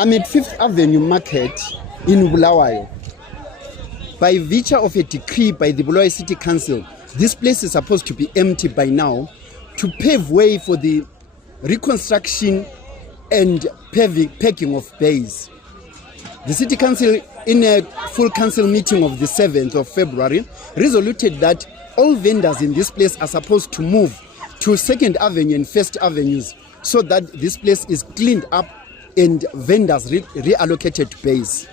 I'm at 5th Avenue Market in Bulawayo. By virtue of a decree by the Bulawayo City Council, this place is supposed to be empty by now to pave way for the reconstruction and packing of bays. The City Council, in a full council meeting of the 7th of February, resoluted that all vendors in this place are supposed to move to 2nd Avenue and 1st Avenues so that this place is cleaned up and vendors reallocated to bays.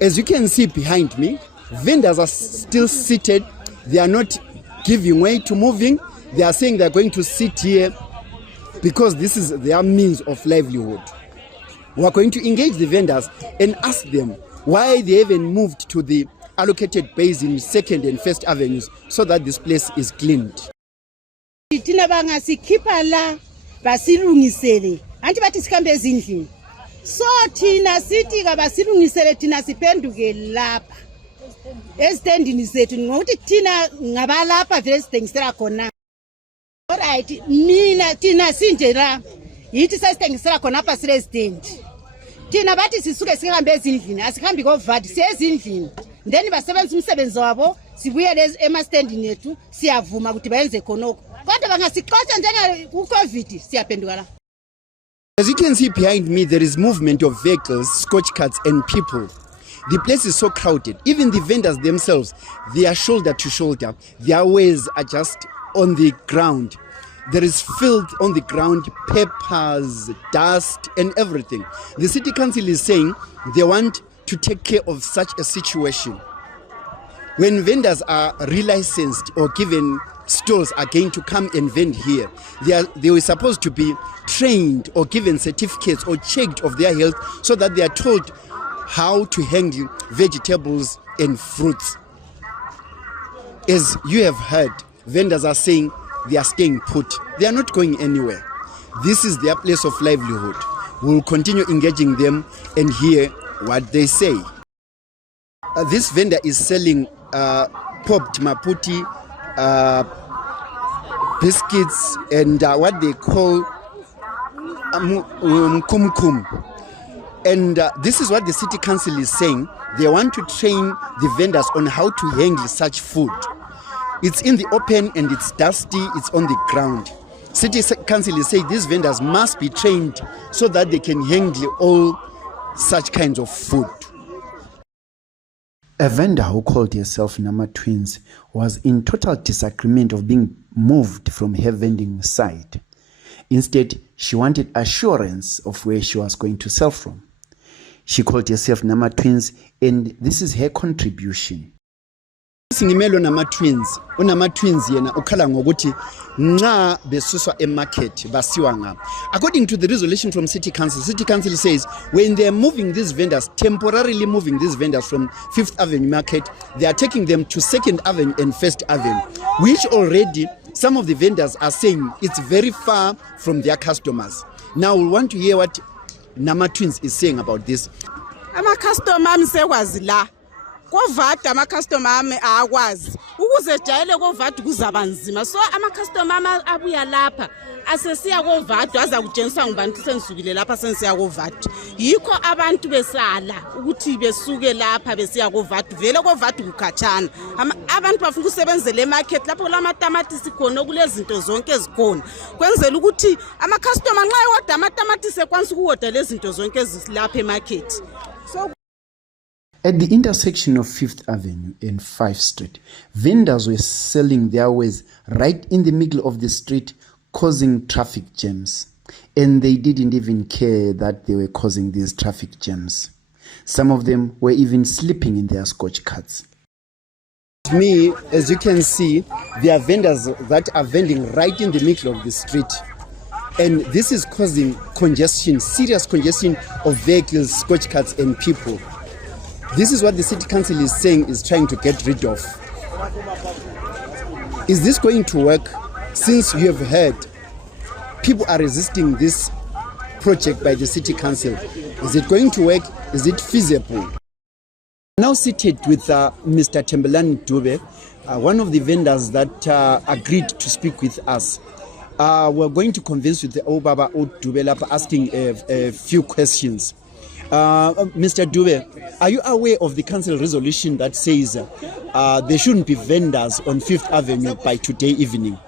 As you can see behind me, vendors are still seated. They are not giving way to moving. They are saying they are going to sit here because this is their means of livelihood. We are going to engage the vendors and ask them why they haven't moved to the allocated bays in 2nd and 1st Avenues so that this place is cleaned. Anti bathi sikhambe ezindlini so thina sithi kabasilungisele thina siphenduke lapha ezitendini zethu ngokuthi thina ngabalapha vele sithengisela khona. Alright, mina thina sinje la yithi sasithengisela khona apha siresident. Thina bathi sisuke sihambe ezindlini asikhambi kovadi siyezindlini then basebenza umsebenzi wabo sibuyele emastendini ethu siyavuma ukuthi bayenze khonoko kodwa bangasixotsha njenge ku-COVID siyaphenduka la. As you can see behind me, there is movement of vehicles, scotch carts and people. The place is so crowded. Even the vendors themselves, they are shoulder to shoulder. Their wares are just on the ground. There is filth on the ground, papers, dust and everything. The City Council is saying they want to take care of such a situation. When vendors are relicensed or given stalls are going to come and vend here, they were supposed to be trained or given certificates or checked of their health so that they are told how to handle vegetables and fruits. As you have heard, vendors are saying they are staying put. They are not going anywhere. This is their place of livelihood. We will continue engaging them and hear what they say. This vendor is selling popped maputi, biscuits and what they call kumkum. And this is what the City Council is saying. They want to train the vendors on how to handle such food. It's in the open and it's dusty, it's on the ground. City Council is saying these vendors must be trained so that they can handle all such kinds of food. A vendor who called herself Nama Twins was in total disagreement of being moved from her vending site. Instead, she wanted assurance of where she was going to sell from. She called herself Nama Twins, and this is her contribution. Singimelo Nama Twins, unama twins yena ukhala ngokuthi nxa besuswa emarket basiwa ngapha. According to the resolution from City Council says when they are moving these vendors, temporarily moving these vendors from 5th Avenue Market, they are taking them to 2nd Avenue and 1st Avenue, which already some of the vendors are saying it's very far from their customers. Now we want to hear what Nama Twins is saying about this. Ama customer msekwazi la. Kovada ama customer ame akwazi ukuze jayele kovada kuzaba nzima so ama customer abuya lapha asesiya kovada aza kujengiswa ngubantu sensukile lapha sensiya kovada yikho abantu besala ukuthi besuke lapha besiya kovada vele kovada kukhatshana abantu bafuna ukusebenzela emarket lapho lamatamatisi khona kulezinto zonke ezikhona kwenzela ukuthi ama customer nxa ewoda amatamatisi ekwanisa ukuwoda lezinto zonke ezilapha emarket. So at the intersection of 5th Avenue and 5th Street, vendors were selling their wares right in the middle of the street, causing traffic jams. And they didn't even care that they were causing these traffic jams. Some of them were even sleeping in their scotch carts. Me, as you can see, there are vendors that are vending right in the middle of the street. And this is causing congestion, serious congestion of vehicles, scotch carts and people. This is what the City Council is saying is trying to get rid of. Is this going to work? Since you have heard people are resisting this project by the City Council, is it going to work? Is it feasible? Now seated with Mr. Tembelani Dube, one of the vendors that agreed to speak with us. We're going to convince with the Obaba Dube asking a few questions. Mr. Dube, are you aware of the council resolution that says there shouldn't be vendors on 5th Avenue by today evening?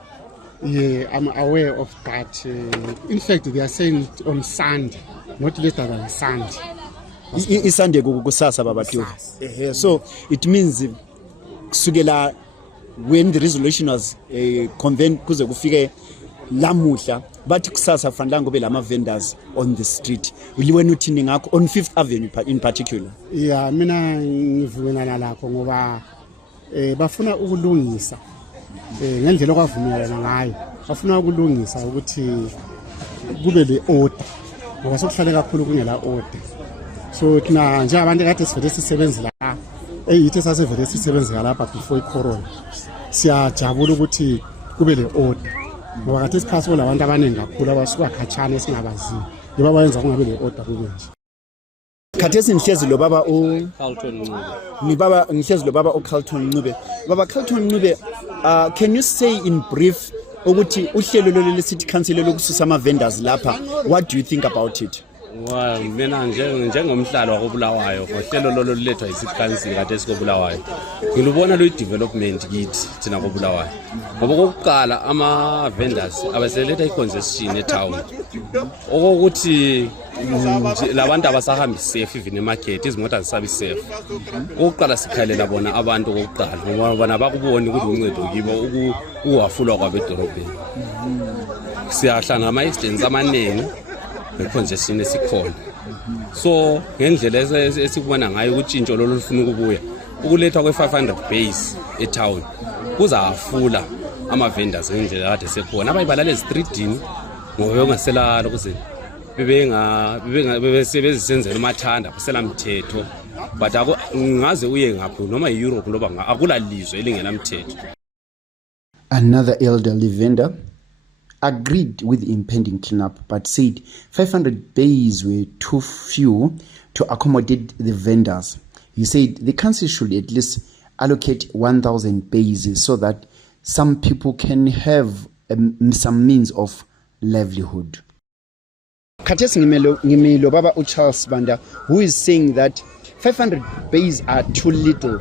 Yeah, I'm aware of that. In fact, they are saying it on Sunday, not later than Sunday. Sunday kusasa baba Dube. So it means kusukela when the resolution was convened kuze kufike lamuhla bathi kusasa fanele ngobe lama vendors on the street. Wena uthini ngakho on 5th Avenue in particular? Yeah, mina ngivumelana lakho ngoba bafuna ukulungisa ngendlela okwavumelana ngayo. Bafuna ukulungisa ukuthi kube le order. Ngoba sokuhlale kakhulu kungela order. So thina nje abantu kade sivele sisebenza la eyithi sasevele sisebenza lapha before icorona. Siyajabula ukuthi kube le order. Ngoba kade isikhathi kulabantu abaningi kakhulu abasuka khatshana esingabaziyo. Yiba bayenza kungabe le order kube nje. Khathesi ngihlezi lo baba Carlton Ncube. Ni baba ngihlezi lo baba Carlton Ncube. Baba Carlton Ncube, can you say in brief ukuthi uhlelo le city council lokususa ama vendors lapha, what do you think about it? Well, mina njengomhlalo wakobulawayo ngohlelo lolo lethwa city council kade esikobulawayo ngilubona lo development kithi thina kobulawayo ngoba kokuqala ama vendors abaseletha icongestion etown okokuthi labantu abasahamba safe even emarket izimota zisabi safe okokuqala sikhalela bona abantu kokuqala ngoba bona bakubona ukuthi uncedo kibo ukuwafulwa kwabedorobheni siyahlanga ama accidents amaningi congestion esikhona so ngendlela esikubona ngayo utshintsho lolu lufuna ukubuya ukulethwa kwe500 base etown kuzafula ama vendors ngendlela kade sekhona abayibalale ezitreetini ngoba ungasela lokuze bebesebenzisenzela umathanda kusela mthetho but ngaze uye ngapho noma eEurope loba akula lizwe elingena mthetho. Another elderly vendor agreed with the impending cleanup but said 500 bays were too few to accommodate the vendors. He said the council should at least allocate 1,000 bays so that some people can have some means of livelihood. Khathesi ngimelo baba Charles Banda, who is saying that 500 bays are too little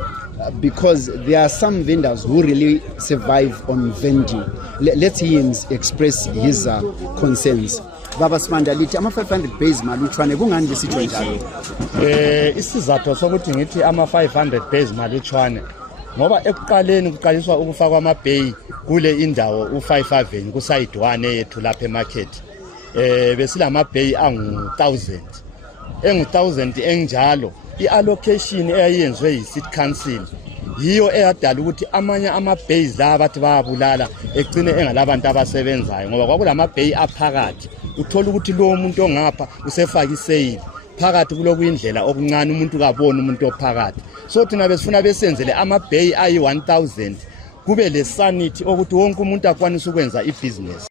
because there are some vendors who really survive on vending. Let's hear him express his concerns. Baba Smanda lithi ama 500 bays malutshwane kungani lesitho njalo? Isizathu sokuthi ngithi ama 500 bays malutshwane ngoba ekuqaleni kuqaliswa ukufakwa ama bay kule indawo u5 Avenue ku side 1 yethu lapha emarket. Besilama bay angu 1000 enjalo iallocation eyayenzwe yiCity Council yiyo eyadala ukuthi amanye ama bays la bathi bayabulala egcine engalabantu abasebenzayo ngoba kwakulama bay aphakathi uthola ukuthi lo muntu ongapha usefaka isale phakathi kulokuyindlela okuncane umuntu kabona umuntu ophakathi so thina besifuna besenzele ama bay ayi 1000 kube le sanity ukuthi wonke umuntu akwanise ukwenza ibusiness.